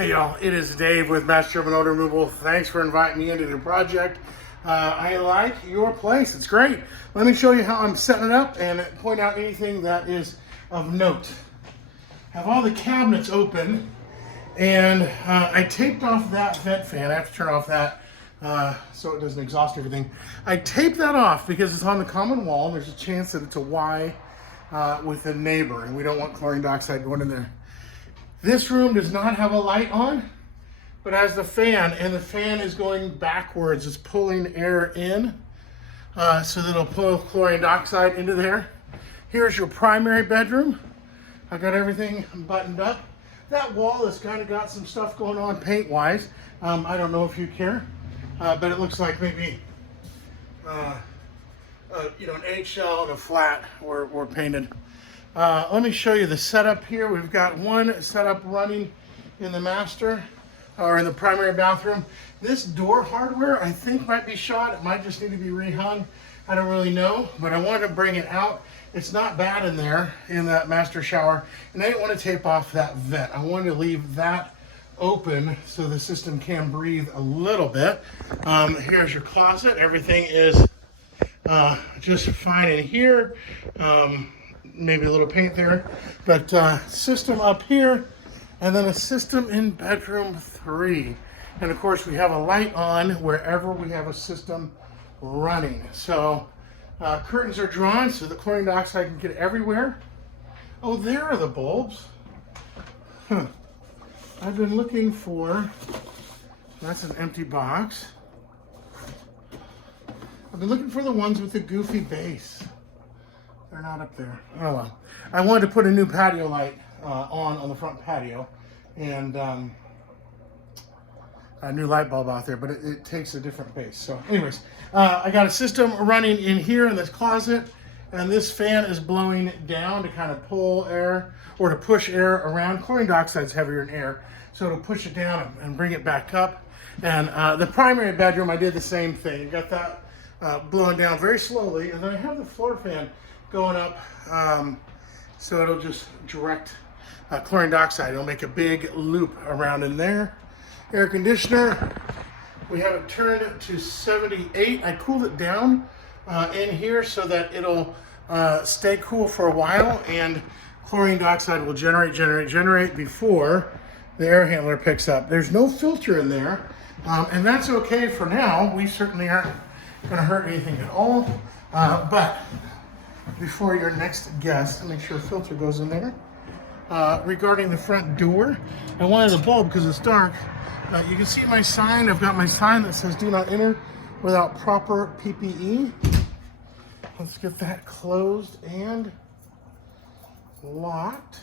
Hey y'all, it is Dave with Master Urban Odor Removal. Thanks for inviting me into the project. I like your place, it's great. Let me show you how I'm setting it up and point out anything that is of note. Have all the cabinets open, and I taped off that vent fan. I have to turn off that so it doesn't exhaust everything. I taped that off because it's on the common wall and there's a chance that it's a Y with a neighbor, and we don't want chlorine dioxide going in there. This room does not have a light on, but has the fan, and the fan is going backwards. It's pulling air in so that it'll pull chlorine dioxide into there. Here's your primary bedroom. I got everything buttoned up. That wall has kind of got some stuff going on paint-wise. I don't know if you care, but it looks like maybe an eggshell and a flat were painted. Let me show you the setup here. We've got one setup running in the master or in the primary bathroom. This door hardware I think might be shot. It might just need to be rehung. I don't really know, but I wanted to bring it out. It's not bad in there in that master shower, and I didn't want to tape off that vent. I wanted to leave that open so the system can breathe a little bit. Here's your closet. Everything is just fine in here. Maybe a little paint there, but system up here, and then a system in bedroom 3. And of course we have a light on wherever we have a system running. So curtains are drawn so the chlorine dioxide can get everywhere. Oh, there are the bulbs. I've been looking for, that's an empty box. I've been looking for the ones with the goofy base. They're not up there. Oh well. I wanted to put a new patio light on the front patio, and a new light bulb out there, but it takes a different base. So anyways, I got a system running in here in this closet, and this fan is blowing down to kind of pull air or to push air around. Chlorine dioxide is heavier than air, so it'll push it down and bring it back up. And the primary bedroom, I did the same thing. You got that blowing down very slowly, and then I have the floor fan going up, so it'll just direct chlorine dioxide. It'll make a big loop around in there. Air conditioner, we have it turned to 78. I cooled it down in here so that it'll stay cool for a while, and chlorine dioxide will generate before the air handler picks up. There's no filter in there, and that's okay for now. We certainly aren't going to hurt anything at all, but before your next guest, make sure a filter goes in there. Regarding the front door, I wanted a bulb because it's dark. You can see my sign. I've got my sign that says do not enter without proper PPE. Let's get that closed and locked.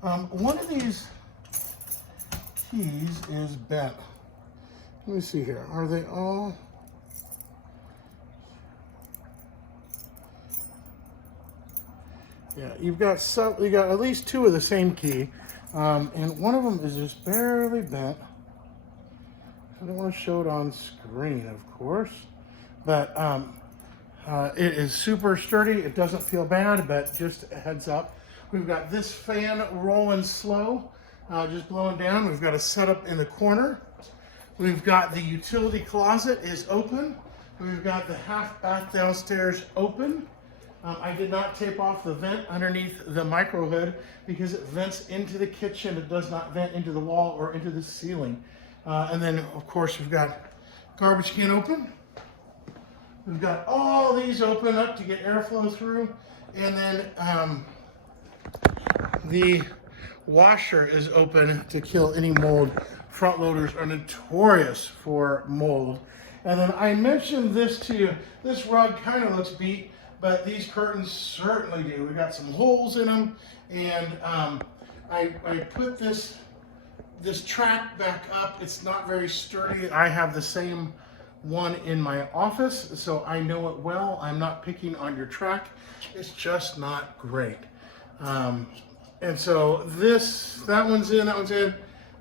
One of these keys is bent. Let me see here. Are they all? Yeah, you got at least 2 of the same key, and one of them is just barely bent. I don't want to show it on screen, of course, but it is super sturdy. It doesn't feel bad, but just a heads up. We've got this fan rolling slow, just blowing down. We've got a setup in the corner. We've got the utility closet is open. We've got the half bath downstairs open. I did not tape off the vent underneath the micro hood because it vents into the kitchen. It does not vent into the wall or into the ceiling. And then, of course, we've got garbage can open. We've got all these open up to get airflow through. And then the washer is open to kill any mold. Front loaders are notorious for mold. And then I mentioned this to you. This rug kind of looks beat, but these curtains certainly do. We've got some holes in them, and I put this track back up. It's not very sturdy. I have the same one in my office, so I know it well. I'm not picking on your track. It's just not great. And so that one's in.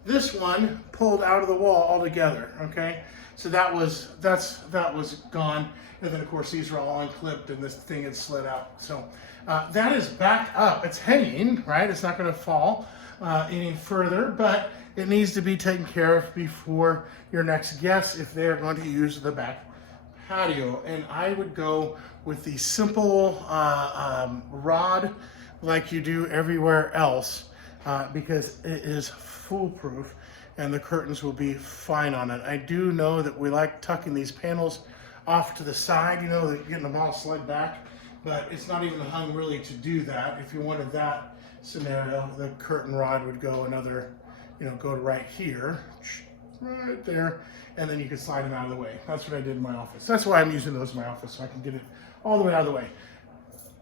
This one pulled out of the wall altogether, okay? So that was gone. And then of course these are all unclipped and this thing had slid out. So that is back up. It's hanging, right? It's not gonna fall. any further, but it needs to be taken care of before your next guest if they are going to use the back patio. And I would go with the simple rod like you do everywhere else because it is foolproof and the curtains will be fine on it. I do know that we like tucking these panels off to the side, you know, getting them all slid back, but it's not even hung really to do that. If you wanted that scenario, the curtain rod would go another, you know, go right here, right there, and then you can slide them out of the way. That's what I did in my office. That's why I'm using those in my office, so I can get it all the way out of the way.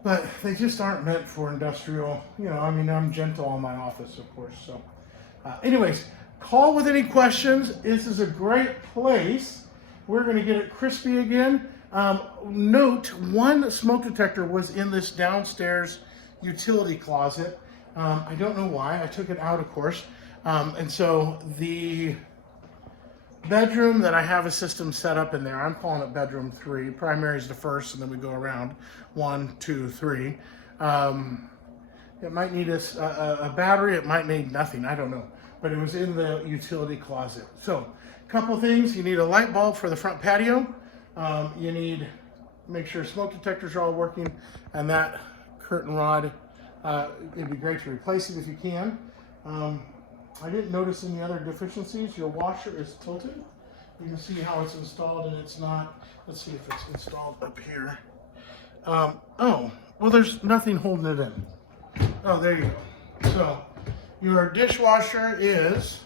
But they just aren't meant for industrial, you know, I mean, I'm gentle on my office, of course. So anyways, call with any questions. This is a great place. We're gonna get it crispy again. Note, one smoke detector was in this downstairs utility closet. I don't know why, I took it out, of course. And so the bedroom that I have a system set up in there, I'm calling it bedroom 3. Primary is the first, and then we go around 1, 2, 3. It might need a battery, it might need nothing, I don't know. But it was in the utility closet. So, a couple things, you need a light bulb for the front patio. You need, make sure smoke detectors are all working, and that curtain rod, it'd be great to replace it if you can. I didn't notice any other deficiencies. Your washer is tilted. You can see how it's installed and it's not. Let's see if it's installed up here. Oh, well, there's nothing holding it in. Oh, there you go. So your dishwasher is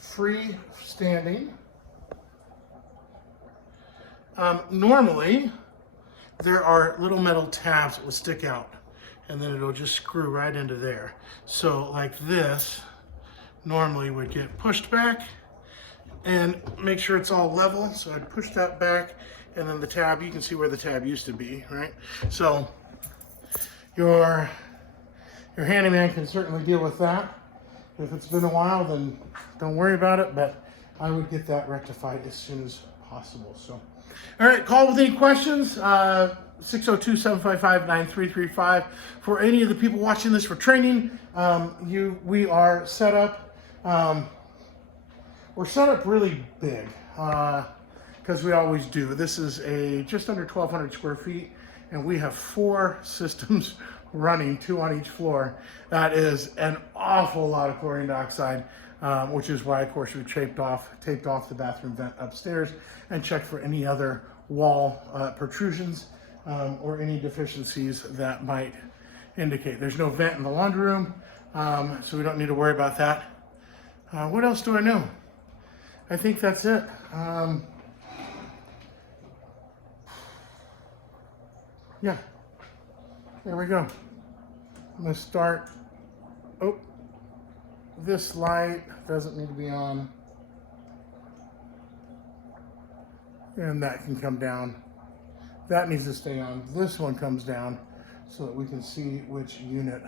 freestanding. Normally, there are little metal tabs that will stick out and then it'll just screw right into there. So like this, normally would get pushed back and make sure it's all level. So I'd push that back and then the tab, you can see where the tab used to be, right? So your handyman can certainly deal with that. If it's been a while, then don't worry about it, but I would get that rectified as soon as possible. So, all right, call with any questions, 602-755-9335. For any of the people watching this for training, we are set up. We're set up really big because we always do. This is just under 1,200 square feet, and we have 4 systems running, 2 on each floor. That is an awful lot of chlorine dioxide, which is why, of course, we taped off the bathroom vent upstairs and checked for any other wall protrusions or any deficiencies that might indicate. There's no vent in the laundry room, so we don't need to worry about that. What else do I know? I think that's it. Yeah, there we go. I'm gonna start, oh, this light doesn't need to be on. And that can come down. That needs to stay on. This one comes down so that we can see which unit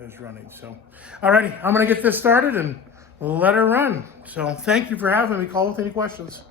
is running. So, alrighty, I'm gonna get this started and let her run. So thank you for having me. Call with any questions.